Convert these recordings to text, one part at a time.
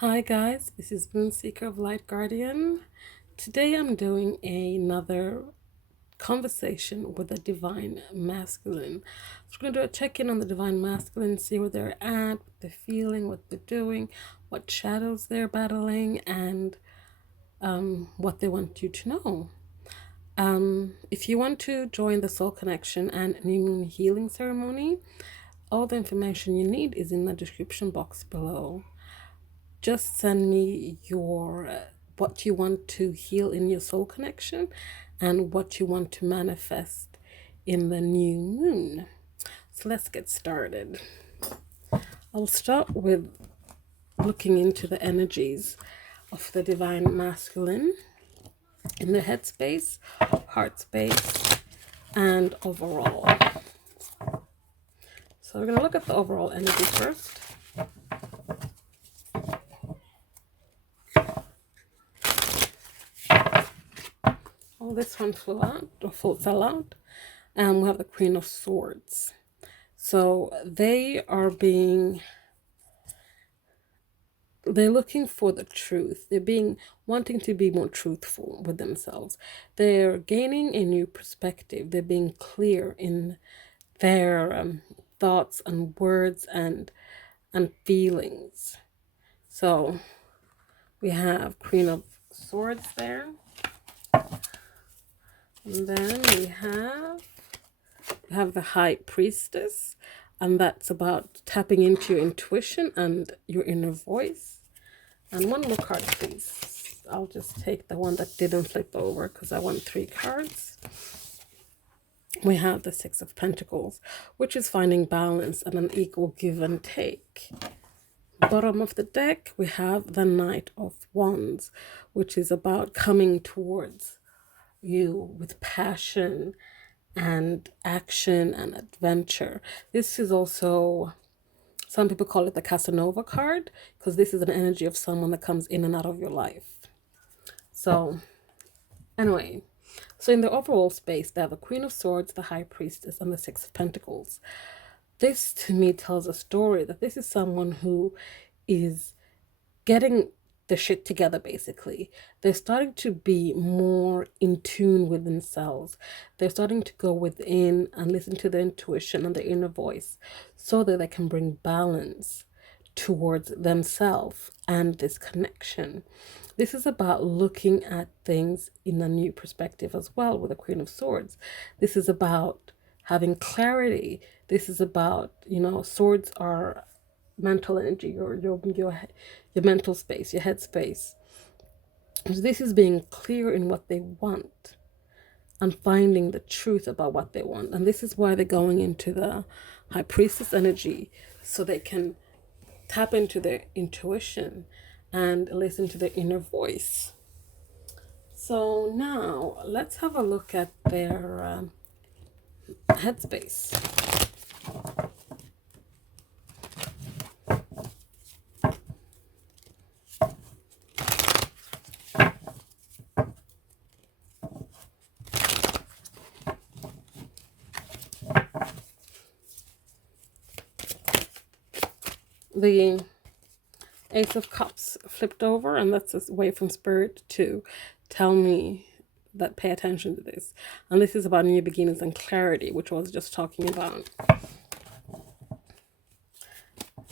Hi guys, this is Moonseeker of Light Guardian. Today I'm doing another conversation with the Divine Masculine. So we're going to do a check-in on the Divine Masculine, see where they're at, what they're feeling, what they're doing, what shadows they're battling, and what they want you to know. If you want to join the Soul Connection and New Moon Healing Ceremony, all the information you need is in the description box below. Just send me your what you want to heal in your soul connection and what you want to manifest in the new moon. So let's get started. I'll start with looking into the energies of the divine masculine in the head space, heart space, and overall. So we're going to look at the overall energy first. Oh, this one fell out. And we have the Queen of Swords. So they're looking for the truth. Wanting to be more truthful with themselves. They're gaining a new perspective. They're being clear in their thoughts and words and feelings. So we have Queen of Swords there. And then we have the High Priestess, and that's about tapping into your intuition and your inner voice. And one more card, please. I'll just take the one that didn't flip over because I want 3 cards. We have the Six of Pentacles, which is finding balance and an equal give and take. Bottom of the deck, we have the Knight of Wands, which is about coming towards you with passion and action and adventure. This is also, some people call it the Casanova card, because this is an energy of someone that comes in and out of your life. So anyway, so in the overall space, they have the Queen of Swords, the High Priestess, and the Six of Pentacles. This to me tells a story that this is someone who is getting the shit together. Basically, they're starting to be more in tune with themselves. They're starting to go within and listen to their intuition and their inner voice so that they can bring balance towards themselves and this connection. This is about looking at things in a new perspective as well with the Queen of Swords. This is about having clarity. This is about, swords are mental energy, your mental space, your head space. So this is being clear in what they want and finding the truth about what they want. And this is why they're going into the High Priestess energy, so they can tap into their intuition and listen to their inner voice. So now let's have a look at their headspace. The Ace of Cups flipped over, and that's a way from Spirit to tell me that pay attention to this. And this is about new beginnings and clarity, which I was just talking about.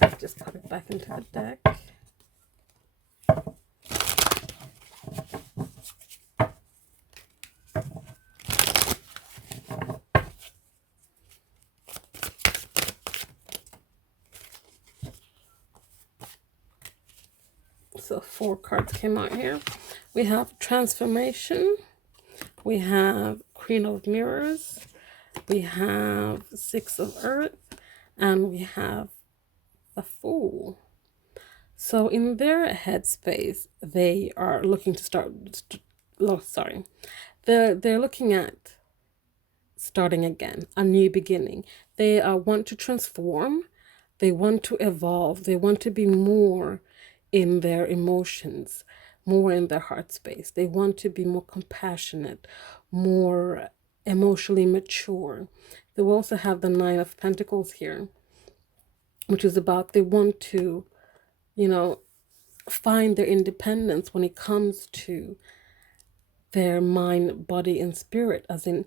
Let's just put it back into the deck. So 4 cards came out here. We have Transformation. We have Queen of Mirrors. We have Six of Earth. And we have the Fool. So in their headspace, they are looking to they're looking at starting again, a new beginning. They want to transform. They want to evolve. They want to be more in their emotions, more in their heart space. They want to be more compassionate, more emotionally mature. They will also have the Nine of Pentacles here, which is about they want to, find their independence when it comes to their mind, body, and spirit, as in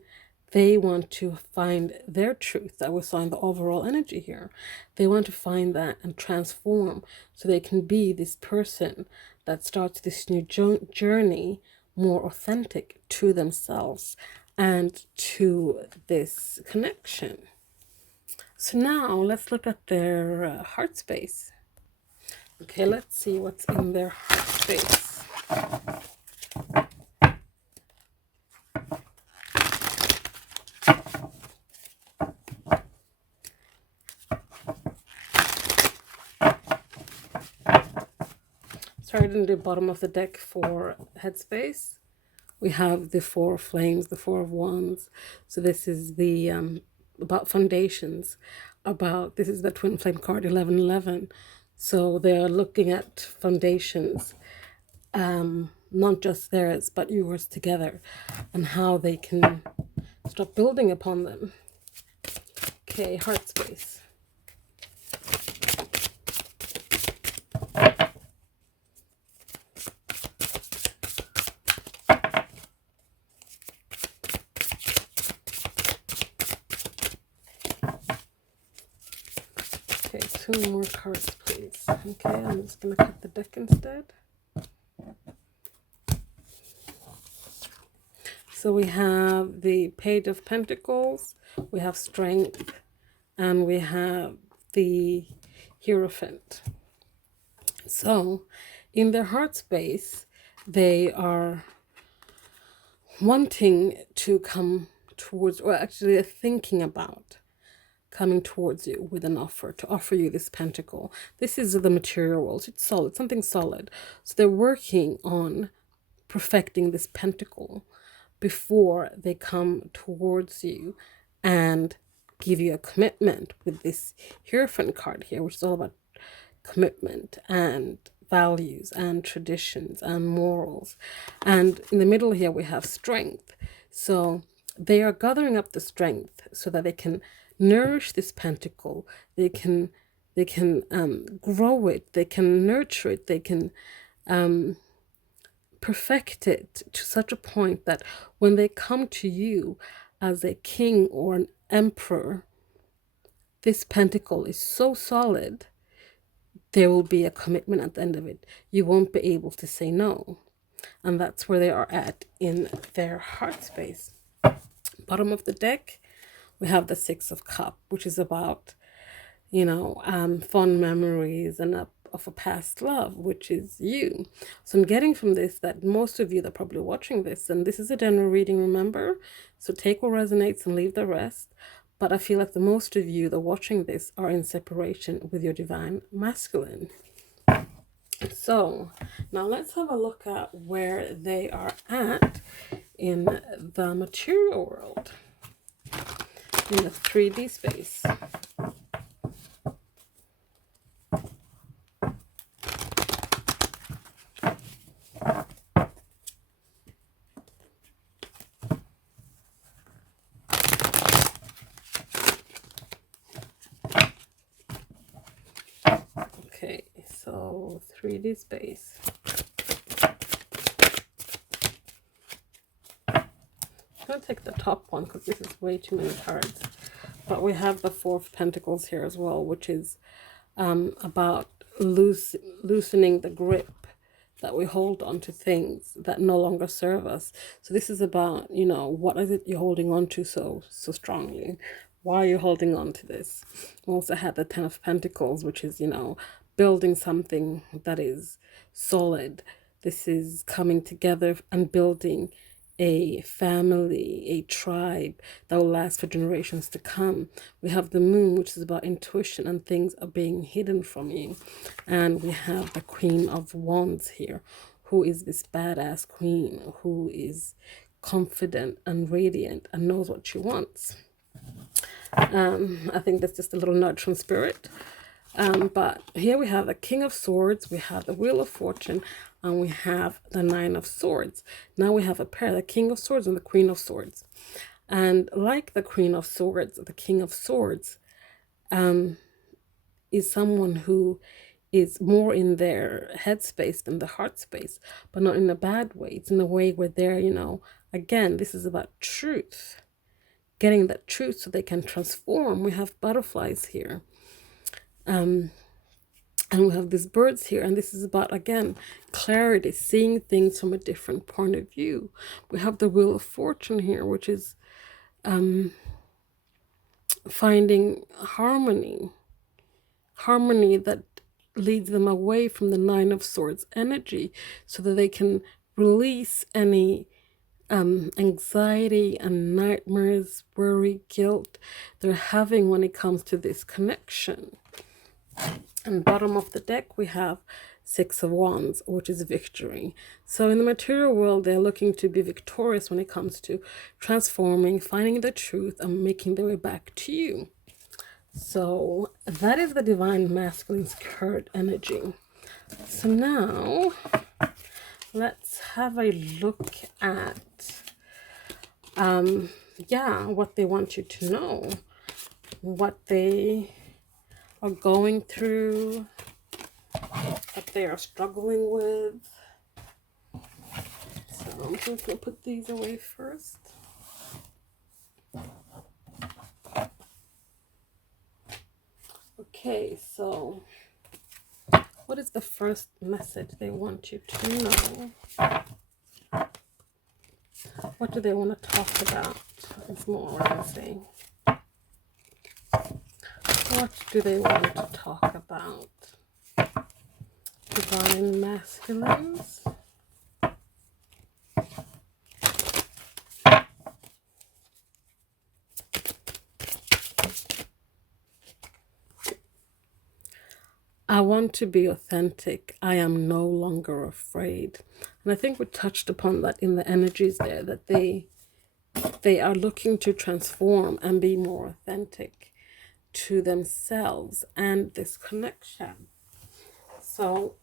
they want to find their truth that we saw in the overall energy here. They want to find that and transform so they can be this person that starts this new journey more authentic to themselves and to this connection. So now let's look at their heart space. Okay, let's see what's in their heart space. Starting in the bottom of the deck for headspace, we have the Four of Flames, the Four of Wands. So this is the about foundations, about this is the twin flame card 1111. So they're looking at foundations, not just theirs but yours together, and how they can start building upon them. Okay, heart space. Okay, 2 more cards, please. Okay, I'm just going to cut the deck instead. So we have the Page of Pentacles, we have Strength, and we have the Hierophant. So in their heart space, they are wanting to come towards, or actually they're thinking about coming towards you with an offer, to offer you this pentacle. This is the material world. It's solid, something solid. So they're working on perfecting this pentacle before they come towards you and give you a commitment with this Hierophant card here, which is all about commitment and values and traditions and morals. And in the middle here we have strength. So they are gathering up the strength so that they can nourish this pentacle. They can grow it, they can nurture it, they can perfect it to such a point that when they come to you as a king or an emperor, this pentacle is so solid, there will be a commitment at the end of it. You won't be able to say no. And that's where they are at in their heart space. Bottom of the deck, we have the Six of Cups, which is about, you know, fond memories and of a past love, which is you. So I'm getting from this that most of you that are probably watching this, and this is a general reading, remember, so take what resonates and leave the rest. But I feel like the most of you that are watching this are in separation with your divine masculine. So now let's have a look at where they are at in the material world, in the 3D space. Okay, so 3D space. I'm going to take the top one because this is way too many cards. But we have the Four of Pentacles here as well, which is about loosening the grip that we hold on to things that no longer serve us. So this is about, you know, what is it you're holding on to so strongly? Why are you holding on to this? We also had the Ten of Pentacles, which is, you know, building something that is solid. This is coming together and building a family, a tribe that will last for generations to come. We have the Moon, which is about intuition and things are being hidden from you. And we have the Queen of Wands here, who is this badass queen who is confident and radiant and knows what she wants. I think that's just a little nudge from spirit. But here we have the King of Swords, we have the Wheel of Fortune, and we have the Nine of Swords. Now we have a pair, the King of Swords and the Queen of Swords. And like the Queen of Swords, the King of Swords is someone who is more in their headspace than the heart space, but not in a bad way. It's in a way where they're, again, this is about truth, getting that truth so they can transform. We have butterflies here. And we have these birds here, and this is about, again, clarity, seeing things from a different point of view. We have the Wheel of Fortune here, which is finding harmony that leads them away from the Nine of Swords energy so that they can release any anxiety and nightmares, worry, guilt they're having when it comes to this connection. And bottom of the deck, we have Six of Wands, which is victory. So in the material world, they're looking to be victorious when it comes to transforming, finding the truth, and making their way back to you. So that is the Divine Masculine's current energy. So now, let's have a look at, what they want you to know, what they are going through, that they are struggling with. So I'm just going to put these away first. Okay, so what is the first message they want you to know? What do they want to talk about? It's more what I'm saying. What do they want to talk about? Divine Masculines. I want to be authentic. I am no longer afraid. And I think we touched upon that in the energies there, that they are looking to transform and be more authentic to themselves and this connection. So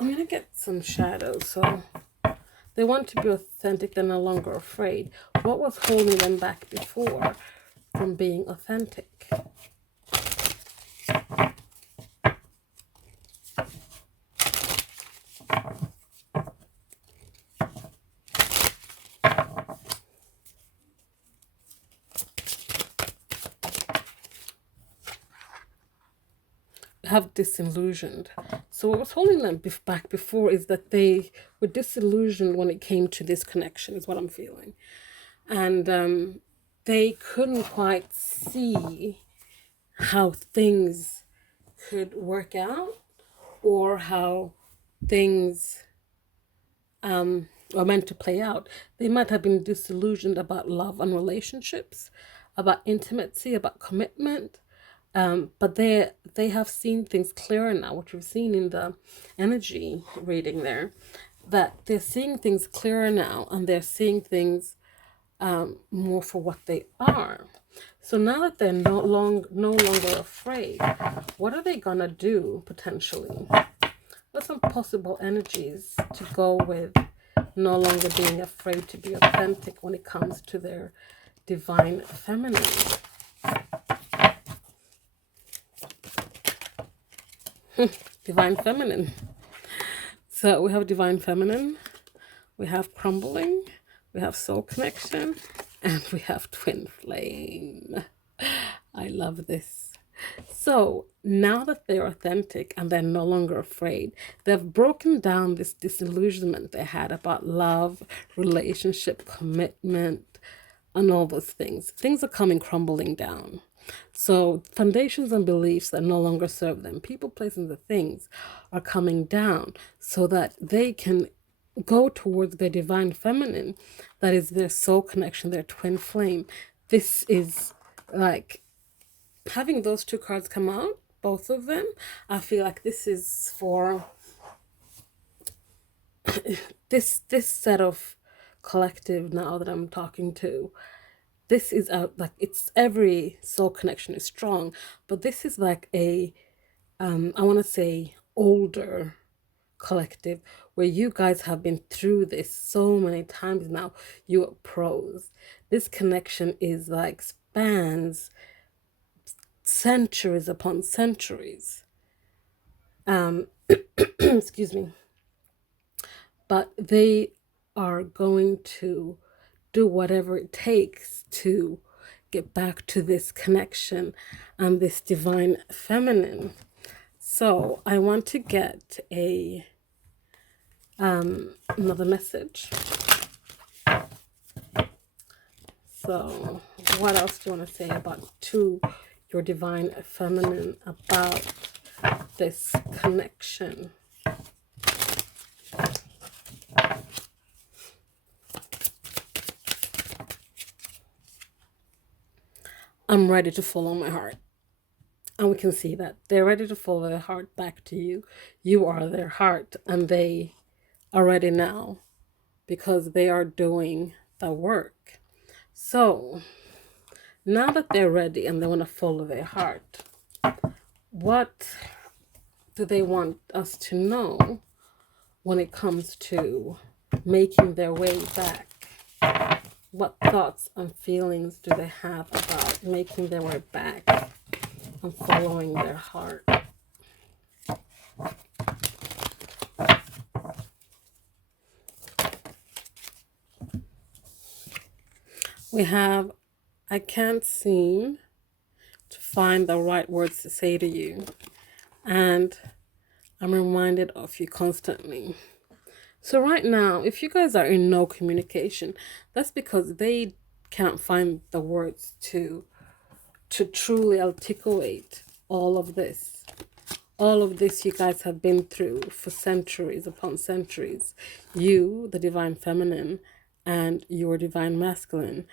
I'm going to get some shadows. So they want to be authentic. They're no longer afraid. What was holding them back before from being authentic? Have disillusioned. So what was holding them back before is that they were disillusioned when it came to this connection, is what I'm feeling. And they couldn't quite see how things could work out, or how things were meant to play out. They might have been disillusioned about love and relationships, about intimacy, about commitment. But they have seen things clearer now, which we've seen in the energy reading there, that they're seeing things clearer now, and they're seeing things more for what they are. So now that they're no longer afraid, what are they gonna do potentially? What's some possible energies to go with no longer being afraid to be authentic when it comes to their divine feminine? Divine feminine. So we have divine feminine, we have crumbling, we have soul connection, and we have twin flame. I love this. So now that they're authentic and they're no longer afraid, they've broken down this disillusionment they had about love, relationship, commitment, and all those things. Things are coming crumbling down. So foundations and beliefs that no longer serve them, people, places, and things are coming down so that they can go towards their divine feminine, that is their soul connection, their twin flame. This is like having those two cards come out, both of them. I feel like this is for this set of collective now that I'm talking to. This is like, it's every soul connection is strong, but this is like a I want to say older collective where you guys have been through this so many times now. You are pros. This connection is like spans centuries upon centuries. Um, excuse me. But they are going to do whatever it takes to get back to this connection and this divine feminine. So I want to get a another message. So what else do you want to say about to your divine feminine about this connection? I'm ready to follow my heart. And we can see that they're ready to follow their heart back to you. You are their heart, and they are ready now because they are doing the work. So now that they're ready and they want to follow their heart, what do they want us to know when it comes to making their way back? What thoughts and feelings do they have about making their way back and following their heart? We have, I can't seem to find the right words to say to you, and I'm reminded of you constantly. So right now, if you guys are in no communication, that's because they can't find the words to truly articulate all of this. All of this you guys have been through for centuries upon centuries. You, the divine feminine, and your divine masculine.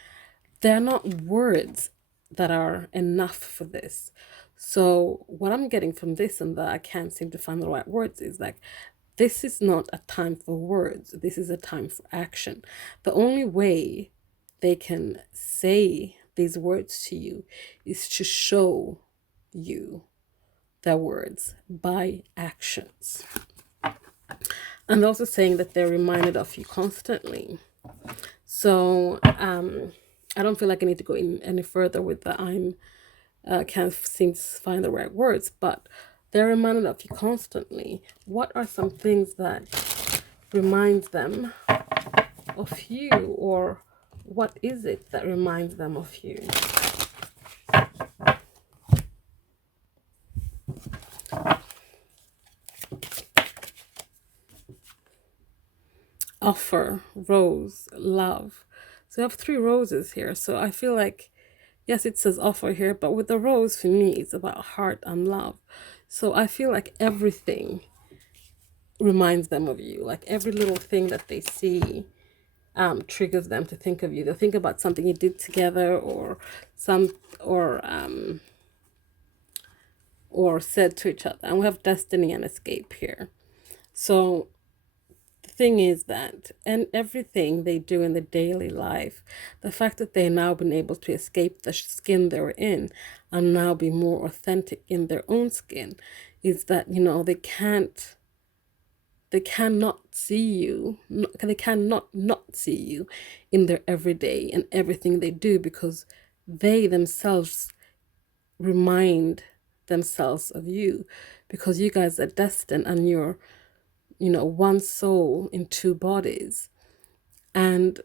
They're not words that are enough for this. So what I'm getting from this and that I can't seem to find the right words is like, this is not a time for words. This is a time for action. The only way they can say these words to you is to show you their words by actions. And also saying that they're reminded of you constantly. So I don't feel like I need to go in any further with the can't seem to find the right words, but they're reminded of you constantly. What are some things that reminds them of you, or what is it that reminds them of you? Offer, rose, love. So I have 3 roses here. So I feel like, yes, it says offer here, but with the rose, for me, it's about heart and love. So I feel like everything reminds them of you. Like every little thing that they see triggers them to think of you. They'll think about something you did together, or or said to each other. And we have destiny and escape here. So the thing is that, and everything they do in the daily life, the fact that they now been able to escape the skin they were in and now be more authentic in their own skin, is that, you know, they cannot see you, they cannot not see you in their everyday and everything they do, because they themselves remind themselves of you, because you guys are destined and you're, you know, one soul in 2 bodies, and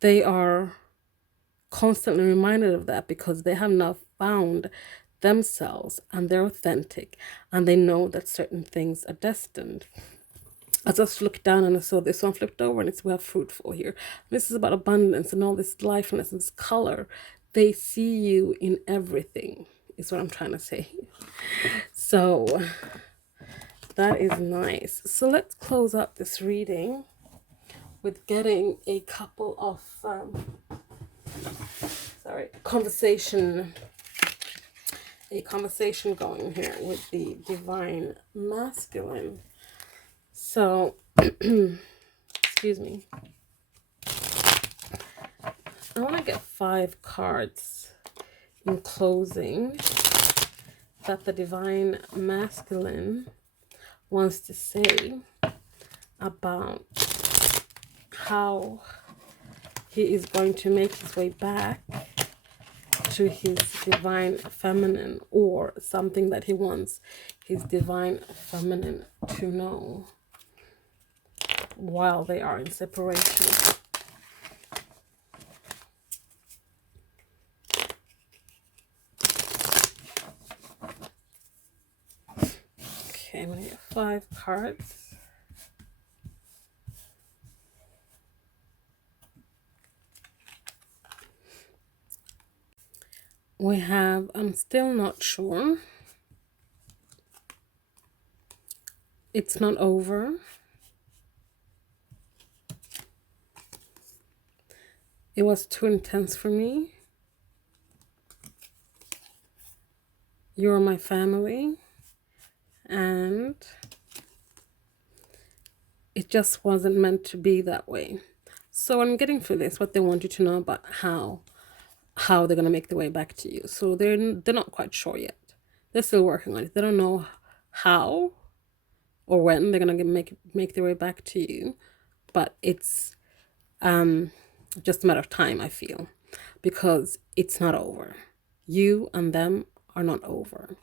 they are constantly reminded of that because they have now found themselves and they're authentic and they know that certain things are destined. I just looked down and I saw this one flipped over, and it's, we have fruitful here. This is about abundance and all this liveliness and this color. They see you in everything, is what I'm trying to say. So that is nice. So let's close up this reading with getting a couple of conversation going here with the divine masculine. So excuse me, I want to get 5 cards in closing that the divine masculine wants to say about how he is going to make his way back to his divine feminine, or something that he wants his divine feminine to know while they are in separation. Okay, I'm going to get 5 cards. We have, I'm still not sure. It's not over. It was too intense for me. You're my family. And it just wasn't meant to be that way. So I'm getting through this, what they want you to know about how they're going to make their way back to you. So they're not quite sure yet. They're still working on it. They don't know how or when they're going to make their way back to you, but it's just a matter of time, I feel, because it's not over. You and them are not over.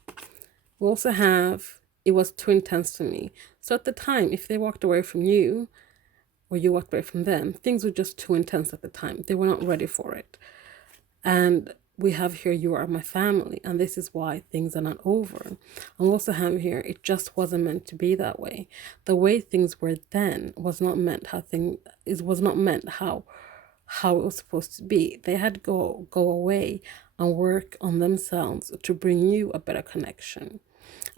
We also have, it was too intense for me. So at the time, if they walked away from you or you walked away from them, things were just too intense at the time. They were not ready for it. And we have here, you are my family, and this is why things are not over. And we also have here, it just wasn't meant to be that way. The way things were then was not meant how it was supposed to be. They had to go away and work on themselves to bring you a better connection.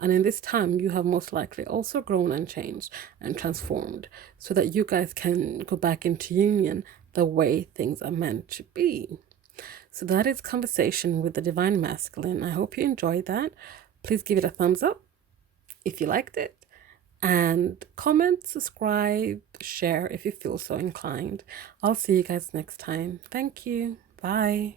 And in this time, you have most likely also grown and changed and transformed so that you guys can go back into union the way things are meant to be. So that is conversation with the divine masculine. I hope you enjoyed that. Please give it a thumbs up if you liked it. And comment, subscribe, share if you feel so inclined. I'll see you guys next time. Thank you. Bye.